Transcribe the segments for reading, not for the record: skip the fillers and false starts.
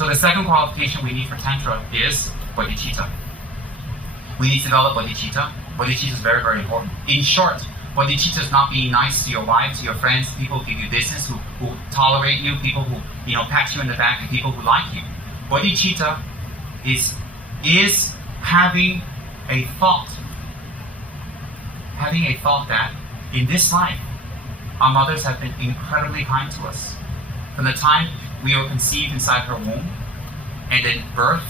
So the second qualification we need for Tantra is Bodhicitta. We need to develop Bodhicitta. Bodhicitta is very, very important. In short, Bodhicitta is not being nice to your wife, to your friends, people who give you business, who tolerate you, people who pat you in the back, and people who like you. Bodhicitta is having a thought that in this life, our mothers have been incredibly kind to us. From the time we were conceived inside her womb, and then birth,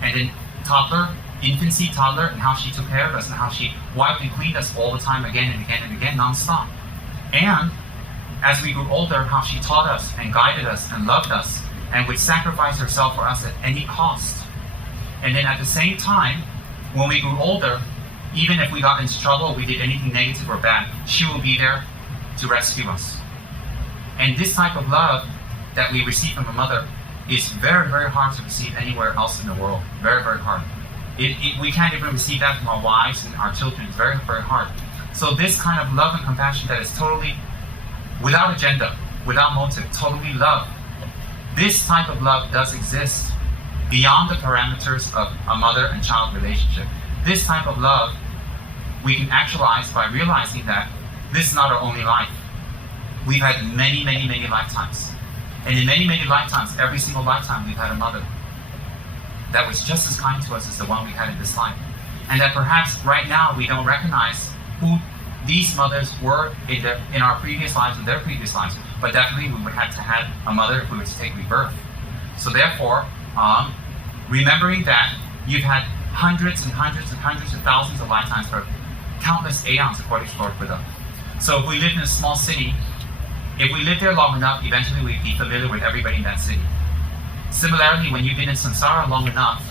and then toddler, infancy, toddler, and how she took care of us, and how she wiped and cleaned us all the time, again and again and again, non-stop. And as we grew older, how she taught us and guided us and loved us, and would sacrifice herself for us at any cost. And then at the same time, when we grew older, even if we got into trouble, we did anything negative or bad, she will be there to rescue us. And this type of love that we receive from a mother is very, very hard to receive anywhere else in the world. Very, very hard. We can't even receive that from our wives and our children. It's very, very hard. So this kind of love and compassion that is totally without agenda, without motive, totally love. This type of love does exist beyond the parameters of a mother and child relationship. This type of love we can actualize by realizing that this is not our only life. We've had many, many, many lifetimes. And in many, many lifetimes, every single lifetime, we've had a mother that was just as kind to us as the one we had in this life. And that perhaps right now we don't recognize who these mothers were in our previous lives and their previous lives. But definitely we would have to have a mother if we were to take rebirth. So therefore, remembering that you've had hundreds and hundreds and hundreds of thousands of lifetimes for countless aeons, according to Lord Buddha. So if we lived in a small city, if we lived there long enough, eventually we'd be familiar with everybody in that city. Similarly, when you've been in samsara long enough,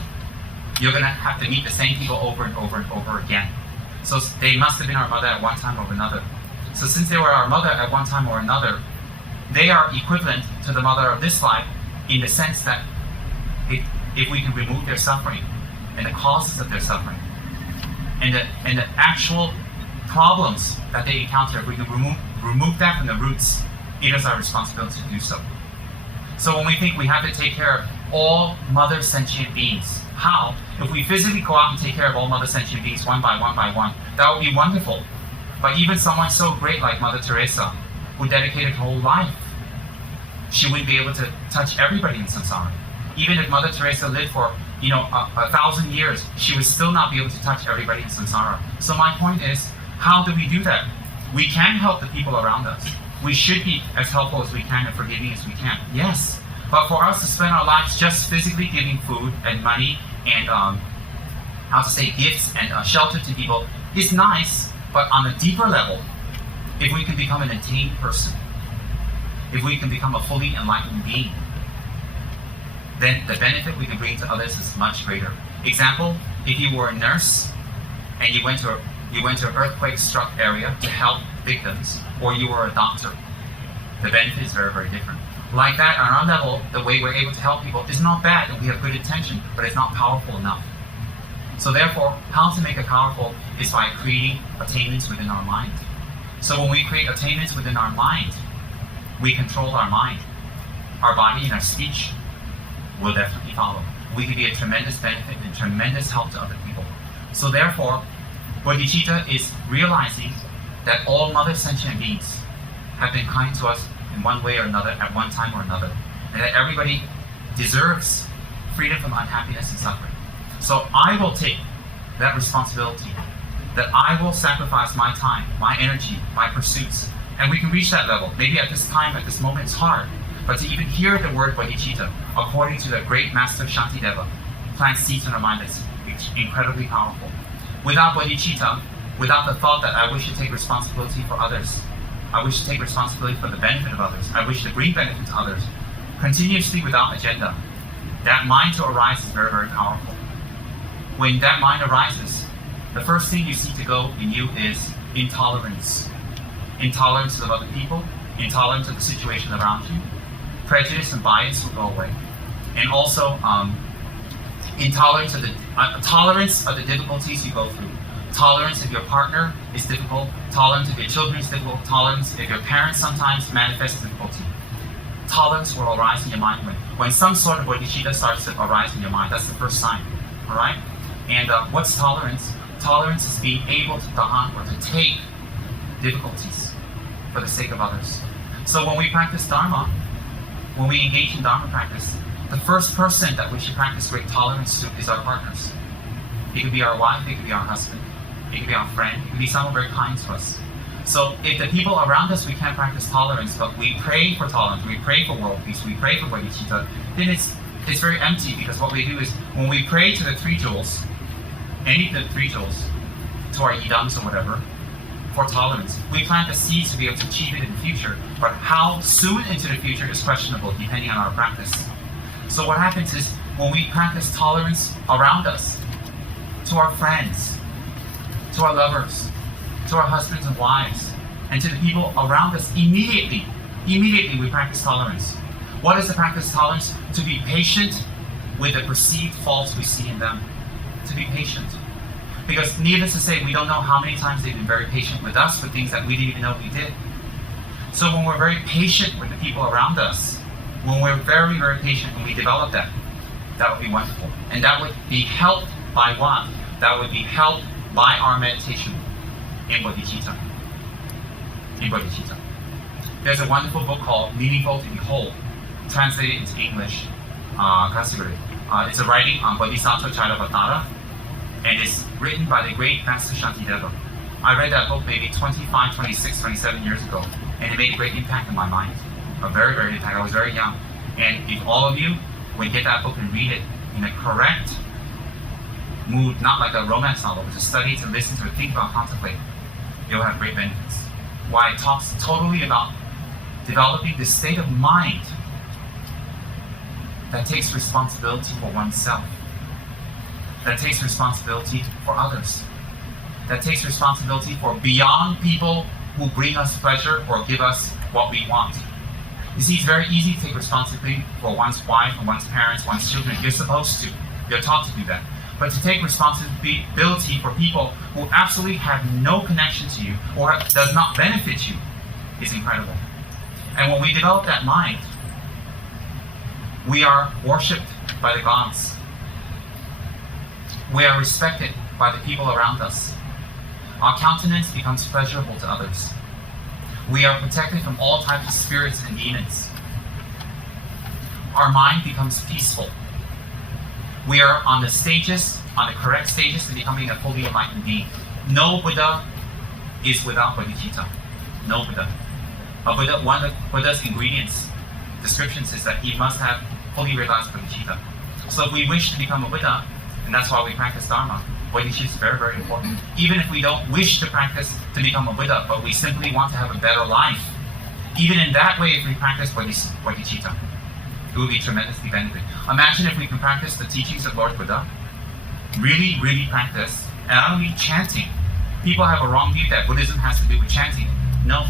you're going to have to meet the same people over and over and over again. So they must have been our mother at one time or another. So since they were our mother at one time or another, they are equivalent to the mother of this life in the sense that if we can remove their suffering and the causes of their suffering and the actual problems that they encounter, if we can remove that from the roots, it is our responsibility to do so. So when we think we have to take care of all mother sentient beings, how? If we physically go out and take care of all mother sentient beings one by one by one, that would be wonderful. But even someone so great like Mother Teresa, who dedicated her whole life, she wouldn't be able to touch everybody in samsara. Even if Mother Teresa lived for 1,000 years, she would still not be able to touch everybody in samsara. So my point is, how do we do that? We can help the people around us. We should be as helpful as we can and forgiving as we can. Yes, but for us to spend our lives just physically giving food and money and gifts and shelter to people is nice, but on a deeper level, if we can become an attained person, if we can become a fully enlightened being, then the benefit we can bring to others is much greater. Example, if you were a nurse and you went to an earthquake-struck area to help victims, or you were a doctor, the benefit is very, very different. Like that, on our level, the way we're able to help people is not bad, and we have good intention, but it's not powerful enough. So therefore, how to make it powerful is by creating attainments within our mind. So when we create attainments within our mind, we control our mind. Our body and our speech will definitely follow. We can be a tremendous benefit and tremendous help to other people. So therefore, Bodhicitta is realizing that all mother sentient beings have been kind to us in one way or another at one time or another, and that everybody deserves freedom from unhappiness and suffering. So I will take that responsibility, that I will sacrifice my time, my energy, my pursuits, and we can reach that level. Maybe at this time, at this moment, it's hard, but to even hear the word Bodhicitta, according to the great master Shantideva, plants seeds in our mind that's incredibly powerful. Without Bodhicitta, without the thought that I wish to take responsibility for others, I wish to take responsibility for the benefit of others, I wish to bring benefit to others, continuously without agenda, that mind to arise is very, very powerful. When that mind arises, the first thing you see to go in you is intolerance. Intolerance of other people, intolerance of the situation around you, prejudice and bias will go away. And also, tolerance of the difficulties you go through. Tolerance if your partner is difficult, tolerance if your children is difficult, tolerance if your parents sometimes manifest difficulty. tolerance will arise in your mind. When some sort of bodhicitta starts to arise in your mind, that's the first sign. All right? And what's tolerance? Tolerance is being able to tahan, or to take difficulties for the sake of others. So when we practice Dharma, when we engage in Dharma practice, the first person that we should practice great tolerance to is our partners. It could be our wife, it could be our husband, it could be our friend, it could be someone very kind to us. So if the people around us we can't practice tolerance, but we pray for tolerance, we pray for world peace, we pray for bodhicitta, then it's very empty, because what we do is when we pray to the three jewels, any of the three jewels, to our yidams or whatever, for tolerance, we plant the seeds to be able to achieve it in the future, but how soon into the future is questionable depending on our practice. So what happens is when we practice tolerance around us, to our friends, to our lovers, to our husbands and wives, and to the people around us, immediately we practice tolerance. What is the practice of tolerance? To be patient with the perceived faults we see in them. To be patient. Because needless to say, we don't know how many times they've been very patient with us for things that we didn't even know we did. So when we're very patient with the people around us, when we're very, very patient, when we develop that, that would be wonderful. And that would be helped by what? That would be helped by our meditation in Bodhicitta. In Bodhicitta. There's a wonderful book called Meaningful to Behold, translated into English, it's a writing on Bodhisattva Charyavatara, and it's written by the great Master Shantideva. I read that book maybe 25, 26, 27 years ago, and it made a great impact in my mind. A very, very impact. I was very young. And if all of you would get that book and read it in a correct mood, not like a romance novel, but to study, to listen to it, think about, contemplate, you'll have great benefits. Why? It talks totally about developing the state of mind that takes responsibility for oneself, that takes responsibility for others, that takes responsibility for beyond people who bring us pleasure or give us what we want. You see, it's very easy to take responsibility for one's wife and one's parents, one's children. You're supposed to. You're taught to do that. But to take responsibility for people who absolutely have no connection to you or does not benefit you is incredible. And when we develop that mind, we are worshipped by the gods. We are respected by the people around us. Our countenance becomes pleasurable to others. We are protected from all types of spirits and demons. Our mind becomes peaceful. We are on the correct stages to becoming a fully enlightened being. No Buddha is without bodhicitta. No Buddha. One of Buddha's descriptions is that he must have fully realized bodhicitta. So if we wish to become a Buddha, and that's why we practice Dharma, bodhicitta is very, very important. Even if we don't wish to practice to become a Buddha, but we simply want to have a better life, even in that way, if we practice bodhicitta, it will be tremendously beneficial. Imagine if we can practice the teachings of Lord Buddha, really, really practice, and I don't mean chanting. People have a wrong view that Buddhism has to do with chanting. No.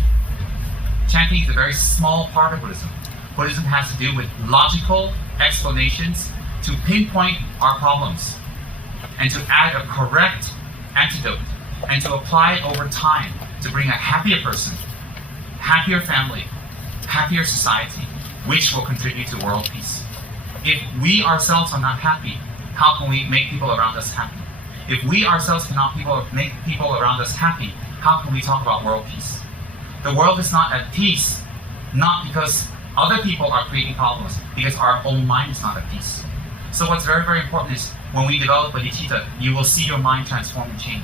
Chanting is a very small part of Buddhism. Buddhism has to do with logical explanations to pinpoint our problems and to add a correct antidote and to apply it over time to bring a happier person, happier family, happier society, which will contribute to world peace. If we ourselves are not happy, how can we make people around us happy? If we ourselves cannot make people around us happy, how can we talk about world peace? The world is not at peace, not because other people are creating problems, because our own mind is not at peace. So what's very, very important is when we develop bodhicitta, you will see your mind transform and change.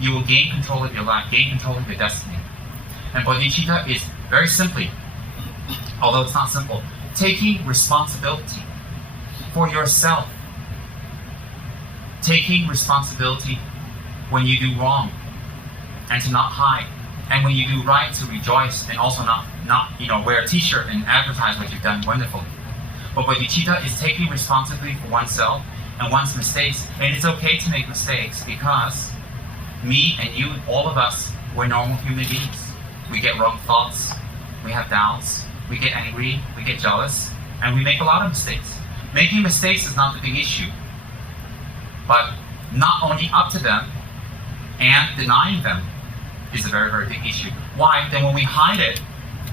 You will gain control of your life, gain control of your destiny. And bodhicitta is very simply, although it's not simple, taking responsibility for yourself. Taking responsibility when you do wrong and to not hide. And when you do right, to rejoice and also not wear a t-shirt and advertise what you've done wonderfully. But bodhicitta is taking responsibility for oneself and one's mistakes. And it's okay to make mistakes because me and you, all of us, we're normal human beings. We get wrong thoughts, we have doubts, we get angry, we get jealous, and we make a lot of mistakes. Making mistakes is not the big issue, but not owning up to them and denying them is a very, very big issue. Why? Then when we hide it,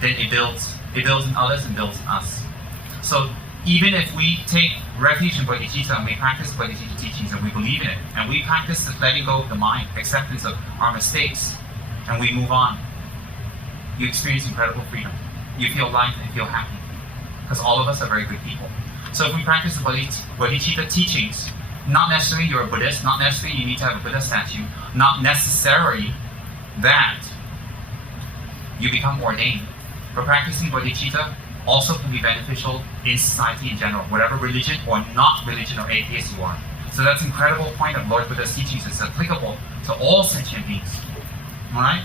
then it builds It builds in others and builds in us. So even if we take refuge in Bodhicitta and we practice Bodhicitta teachings and we believe in it, and we practice the letting go of the mind, acceptance of our mistakes, and we move on, you experience incredible freedom. You feel light and feel happy. Because all of us are very good people. So if we practice the Bodhicitta teachings, not necessarily you're a Buddhist, not necessarily you need to have a Buddha statue, not necessarily that you become ordained. But practicing Bodhicitta also can be beneficial in society in general, whatever religion or not religion or atheist you are. So that's an incredible point of Lord Buddha's teachings. It's applicable to all sentient beings. Alright?